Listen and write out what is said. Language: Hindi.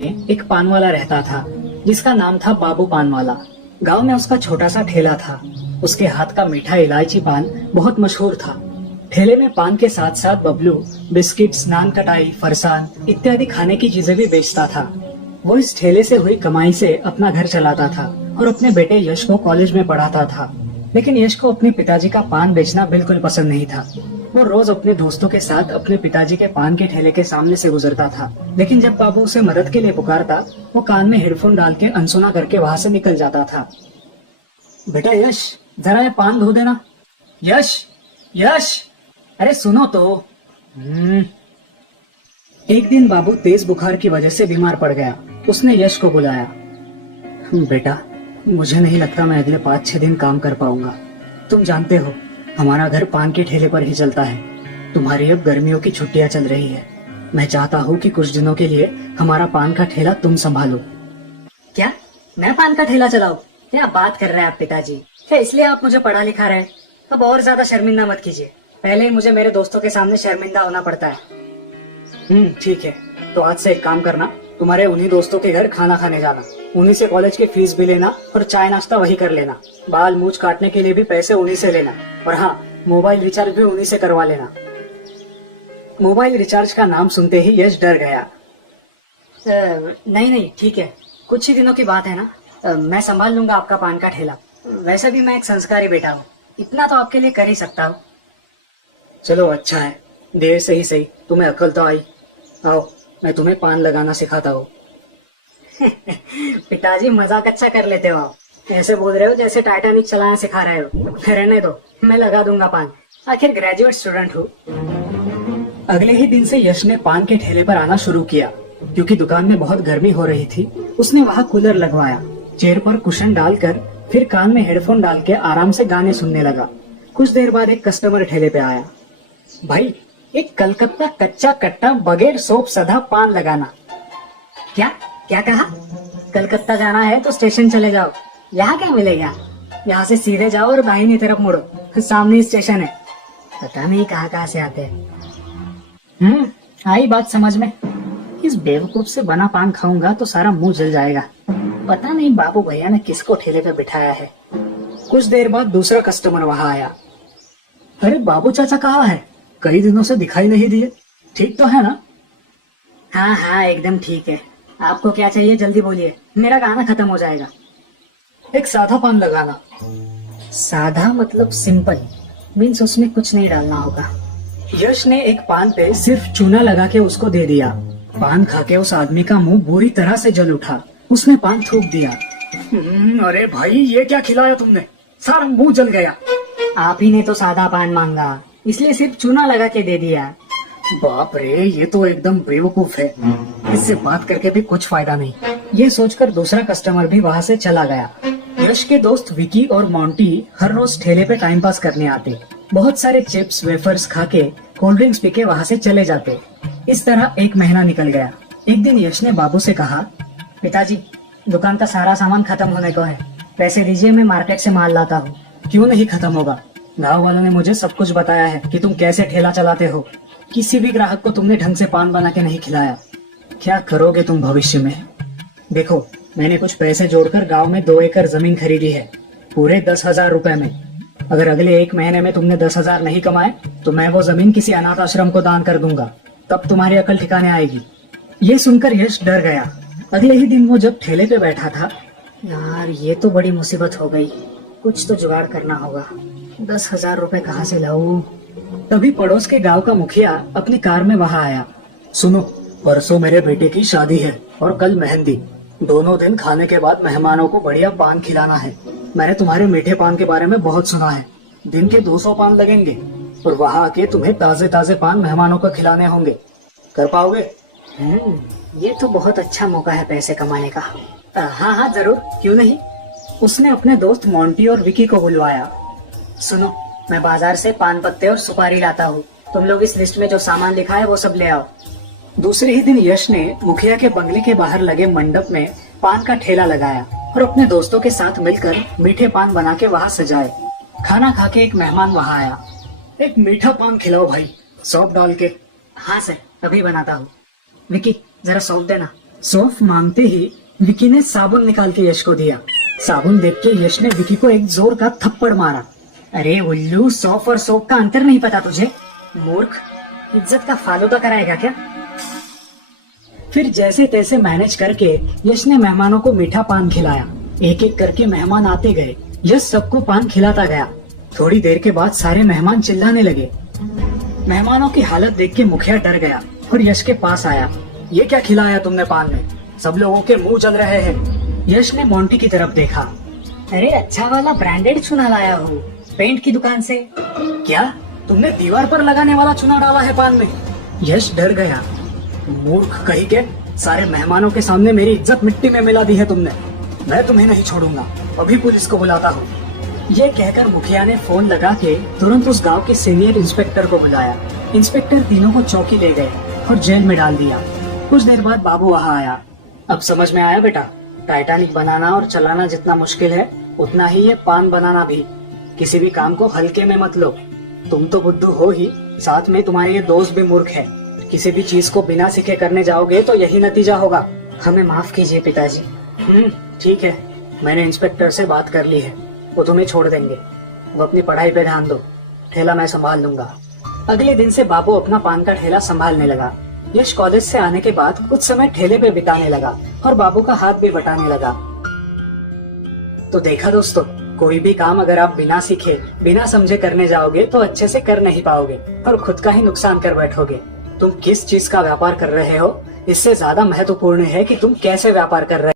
एक पान वाला रहता था जिसका नाम था बाबू पान वाला। गांव में उसका छोटा सा ठेला था। उसके हाथ का मीठा इलायची पान बहुत मशहूर था। ठेले में पान के साथ साथ बबलू, बिस्किट्स, नान कटाई, फरसान इत्यादि खाने की चीजें भी बेचता था। वो इस ठेले से हुई कमाई से अपना घर चलाता था और अपने बेटे यश को कॉलेज में पढ़ाता था। लेकिन यश को अपने पिताजी का पान बेचना बिल्कुल पसंद नहीं था। वो रोज अपने दोस्तों के साथ अपने पिताजी के पान के ठेले के सामने से गुजरता था। लेकिन जब बाबू उसे मदद के लिए पुकारता, वो कान में हेडफोन डाल के अनसुना करके वहाँ से निकल जाता था। बेटा यश, जरा ये पान धो देना। यश, यश, अरे सुनो तो। एक दिन बाबू तेज बुखार की वजह से बीमार पड़ गया। उसने यश को बुलाया। बेटा, मुझे नहीं लगता मैं अगले 5-6 दिन काम कर पाऊंगा। तुम जानते हो हमारा घर पान के ठेले पर ही चलता है। तुम्हारी अब गर्मियों की छुट्टियां चल रही है। मैं चाहता हूँ कि कुछ दिनों के लिए हमारा पान का ठेला तुम संभालो। क्या मैं पान का ठेला चलाऊं? क्या बात कर रहे हैं आप पिताजी? क्या इसलिए आप मुझे पढ़ा लिखा रहे? अब और ज्यादा शर्मिंदा मत कीजिए। पहले ही मुझे मेरे दोस्तों के सामने शर्मिंदा होना पड़ता है। ठीक है, तो आज से एक काम करना, तुम्हारे उन्हीं दोस्तों के घर खाना खाने जाना, उन्हीं से कॉलेज की फीस भी लेना और चाय नाश्ता वही कर लेना। बाल मूछ काटने के लिए भी पैसे उन्हीं से लेना, और हाँ, मोबाइल रिचार्ज भी उन्हीं से करवा लेना। मोबाइल रिचार्ज का नाम सुनते ही यश डर गया। नहीं, ठीक है, कुछ ही दिनों की बात है ना। मैं संभाल लूंगा आपका पान का ठेला। वैसे भी मैं एक संस्कारी बेटा हूँ, इतना तो आपके लिए कर ही सकता हूँ। चलो अच्छा है, देर से ही सही, तुम्हें अकल तो आई। आओ, मैं तुम्हें पान लगाना सिखाता हूँ। पिताजी मजाक अच्छा कर लेते हो आप। ऐसे बोल रहे हो जैसे टाइटैनिक चलाना सिखा रहे हो। रहने दो, मैं लगा दूंगा पान, आखिर ग्रेजुएट स्टूडेंट हूँ। अगले ही दिन से यश ने पान के ठेले पर आना शुरू किया। क्योंकि दुकान में बहुत गर्मी हो रही थी, उसने वहाँ कूलर लगवाया, चेयर पर कुशन डालकर फिर कान में हेडफोन डाल के आराम से गाने सुनने लगा। कुछ देर बाद एक कस्टमर ठेले पे आया। भाई, एक कलकत्ता कच्चा कट्टा बगैर सोप सधा पान लगाना। क्या क्या कहा? कलकत्ता जाना है तो स्टेशन चले जाओ। यहाँ क्या मिलेगा? यहाँ से सीधे जाओ और दाहिनी तरफ मुड़ो, सामने स्टेशन है। पता नहीं कहाँ से आते हैं। आई बात समझ में। इस बेवकूफ से बना पान खाऊंगा तो सारा मुंह जल जाएगा। पता नहीं बाबू भैया ने किसको ठेले पे बिठाया है। कुछ देर बाद दूसरा कस्टमर वहाँ आया। अरे बाबू चाचा कहाँ है? कई दिनों से दिखाई नहीं दिए। ठीक तो है ना? हाँ, एकदम ठीक है। आपको क्या चाहिए जल्दी बोलिए, मेरा गाना खत्म हो जाएगा। एक सादा पान लगाना। सादा मतलब सिंपल, मीन्स उसमें कुछ नहीं डालना होगा। यश ने एक पान पे सिर्फ चूना लगा के उसको दे दिया। पान खा के उस आदमी का मुंह बुरी तरह से जल उठा। उसने पान थूक दिया। अरे भाई, ये क्या खिलाया तुमने? सारा मुंह जल गया। आप ही ने तो सादा पान मांगा, इसलिए सिर्फ चूना लगा के दे दिया। बाप रे, ये तो एकदम बेवकूफ है। इससे बात करके भी कुछ फायदा नहीं। ये सोचकर दूसरा कस्टमर भी वहाँ से चला गया। यश के दोस्त विकी और मोंटी हर रोज ठेले पे टाइम पास करने आते। बहुत सारे चिप्स, वेफर्स खा के, कोल्ड ड्रिंक्स पी के वहाँ से चले जाते। इस तरह एक महीना निकल गया। एक दिन यश ने बाबू से कहा, पिताजी, दुकान का सारा सामान खत्म होने को है, पैसे दीजिए, मैं मार्केट से माल लाता हूँ। क्यों नहीं खत्म होगा? गाँव वालों ने मुझे सब कुछ बताया है कि तुम कैसे ठेला चलाते हो। किसी भी ग्राहक को तुमने ढंग से पान बना के नहीं खिलाया। क्या करोगे तुम भविष्य में? देखो, मैंने कुछ पैसे जोड़कर गांव में 2 एकड़ जमीन खरीदी है, पूरे 10,000 रुपए में। अगर अगले 1 महीने में तुमने 10,000 नहीं कमाए तो मैं वो जमीन किसी अनाथ आश्रम को दान कर दूंगा। तब तुम्हारी अकल ठिकाने आएगी। ये सुनकर यश डर गया। अगले ही दिन वो जब ठेले पे बैठा था, यार ये तो बड़ी मुसीबत हो गई, कुछ तो जुगाड़ करना होगा। 10,000 रुपए कहाँ से लाऊं? तभी पड़ोस के गांव का मुखिया अपनी कार में वहां आया। सुनो, परसों मेरे बेटे की शादी है और कल मेहंदी। दोनों दिन खाने के बाद मेहमानों को बढ़िया पान खिलाना है। मैंने तुम्हारे मीठे पान के बारे में बहुत सुना है। दिन के 200 पान लगेंगे और वहां आके तुम्हें ताजे ताजे पान मेहमानों को खिलाने होंगे। कर पाओगे? ये तो बहुत अच्छा मौका है पैसे कमाने का। हाँ, जरूर, क्यों नहीं। उसने अपने दोस्त मोंटी और विकी को बुलवाया। सुनो, मैं बाजार से पान पत्ते और सुपारी लाता हूँ। तुम लोग इस लिस्ट में जो सामान लिखा है वो सब ले आओ। दूसरे ही दिन यश ने मुखिया के बंगले के बाहर लगे मंडप में पान का ठेला लगाया और अपने दोस्तों के साथ मिलकर मीठे पान बना के वहाँ सजाए। खाना खा के एक मेहमान वहाँ आया। एक मीठा पान खिलाओ भाई, सौंफ डाल के। हाँ सर, अभी बनाता हूँ। विकी, जरा सौंफ देना। सौंफ मांगते ही विकी ने साबुन निकाल के यश को दिया। साबुन देख के यश ने विकी को एक जोर का थप्पड़ मारा। अरे उल्लू, सौंफ और सोप का अंतर नहीं पता तुझे? मूर्ख, इज्जत का फालूदा कराएगा क्या? फिर जैसे तैसे मैनेज करके यश ने मेहमानों को मीठा पान खिलाया। एक एक करके मेहमान आते गए। यश सबको पान खिलाता गया। थोड़ी देर के बाद सारे मेहमान चिल्लाने लगे। मेहमानों की हालत देख के मुखिया डर गया और यश के पास आया। ये क्या खिलाया तुमने पान में? सब लोगों के मुंह जल रहे हैं। यश ने मोंटी की तरफ देखा। अरे अच्छा वाला ब्रांडेड चूना लाया हूँ, पेंट की दुकान से। क्या तुमने दीवार पर लगाने वाला चूना डाला है पान में? यश डर गया। मूर्ख कहीं के, सारे मेहमानों के सामने मेरी इज्जत मिट्टी में मिला दी है तुमने। मैं तुम्हें नहीं छोड़ूंगा, अभी पुलिस को बुलाता हूँ। ये कहकर मुखिया ने फोन लगा के तुरंत उस गांव के सीनियर इंस्पेक्टर को बुलाया। इंस्पेक्टर तीनों को चौकी ले गए और जेल में डाल दिया। कुछ देर बाद बाबू वहाँ आया। अब समझ में आया बेटा, टाइटैनिक बनाना और चलाना जितना मुश्किल है उतना ही ये पान बनाना भी। किसी भी काम को हल्के में मत लो। तुम तो बुद्धू हो ही, साथ में तुम्हारे ये दोस्त भी मूर्ख है। किसी भी चीज को बिना सीखे करने जाओगे तो यही नतीजा होगा। हमें माफ कीजिए पिताजी। ठीक है, मैंने इंस्पेक्टर से बात कर ली है, वो तुम्हें छोड़ देंगे। वो अपनी पढ़ाई पे ध्यान दो, ठेला मैं संभाल लूंगा। अगले दिन से बाबू अपना पान का ठेला संभालने लगा। यश कॉलेज से आने के बाद कुछ समय ठेले पे बिताने लगा और बाबू का हाथ भी बटाने लगा। तो देखा दोस्तों, कोई भी काम अगर आप बिना सीखे, बिना समझे करने जाओगे तो अच्छे से कर नहीं पाओगे और खुद का ही नुकसान कर बैठोगे। तुम किस चीज का व्यापार कर रहे हो, इससे ज्यादा महत्वपूर्ण है कि तुम कैसे व्यापार कर रहे हो।